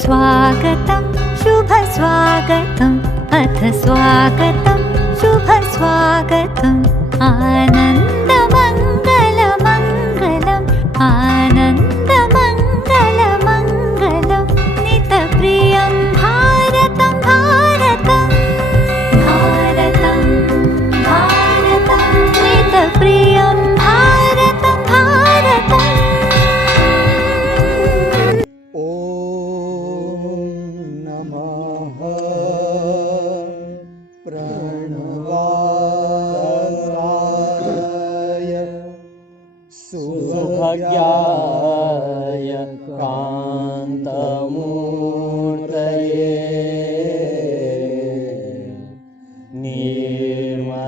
स्वागतं शुभ स्वागतं अथ स्वागतं शुभ स्वागतम् आनन्दमङ्गलमङ्गलम् आनन्दमङ्गलमङ्गलं नितप्रियं भारतं भारतं भारतं भारतं नितप्रियं भारतं भारतम् सुभज्ञाय कान्तमूर्तये निर्मलाय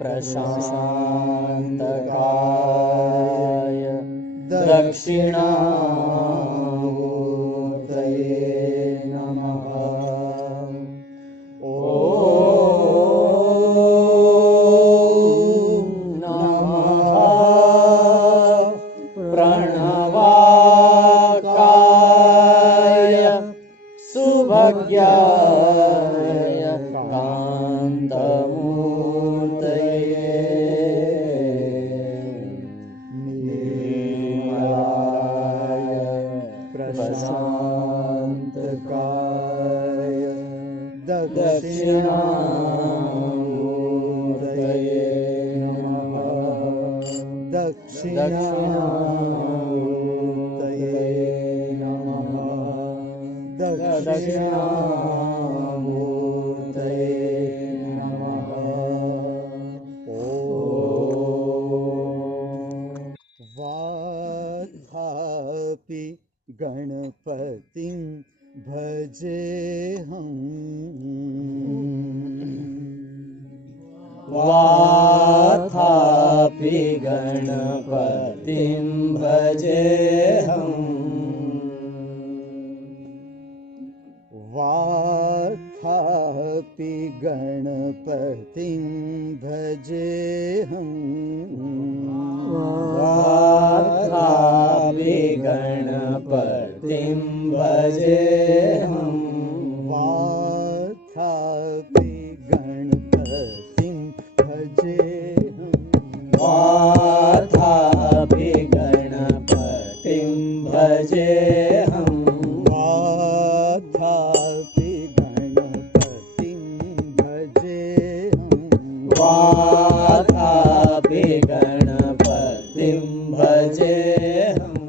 प्रशान्तकाय दक्षिणामूर्तये नमः। प्रणवाकाय सुभज्ञाय कान्तमूर्तये निर्मलाय प्रशान्तकाय दक्षिणामूर्तये नमः। दक्षिणामूर्तये नमः। दक्षिणामूर्तये नमः। वाथापि गणपतिं भजेऽहम् वाथापि गणपतिं भजेऽहम् वाथापि गणपतिं भजेऽहम् वाथापि गणपतिं भजेऽहम् वाथापि गणपतिं भजेऽहम् वाथापि गणपतिं भजेऽहम् वाथापि गणपतिं भजेऽहम् वाथापि गणपतिं भजेऽहम्